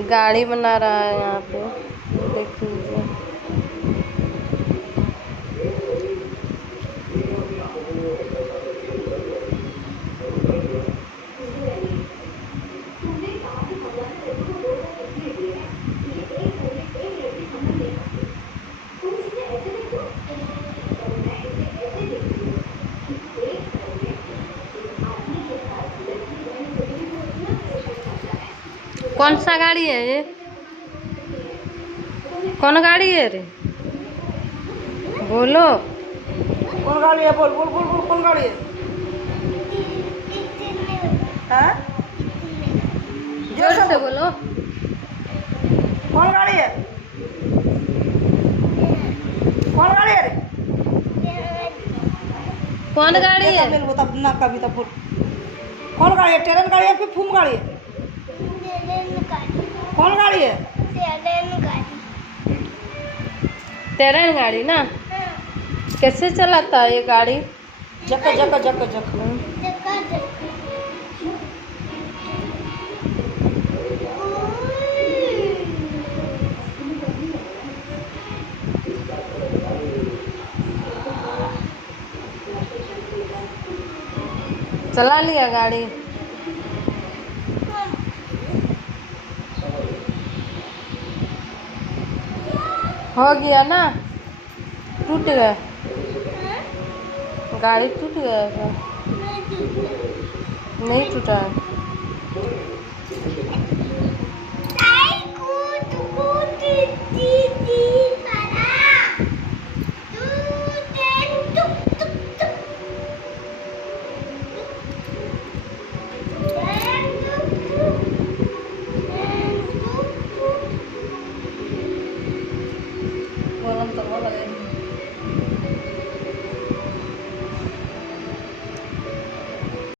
गाड़ी बना रहा है यहाँ पे, देख लीजिए। कौन सा गाड़ी है ये? कौन गाड़ी है रे? बोलो। कौन गाड़ी है? बोल बोल बोल बोल, कौन गाड़ी है? हाँ? जोर से बोलो। कौन गाड़ी है? कौन गाड़ी है रे? कौन गाड़ी है? ना कभी तब बोल। कौन गाड़ी है? ट्रेन गाड़ी है फिर फूम गाड़ी है? कौन गाड़ी है? ट्रेन गाड़ी ना? कैसे चलाता है ये गाड़ी? जक जक जक जक। चला लिया गाड़ी? हो गया ना? टूट गया? गाड़ी टूट गया क्या? नहीं टूटा है। बोलम तो बोल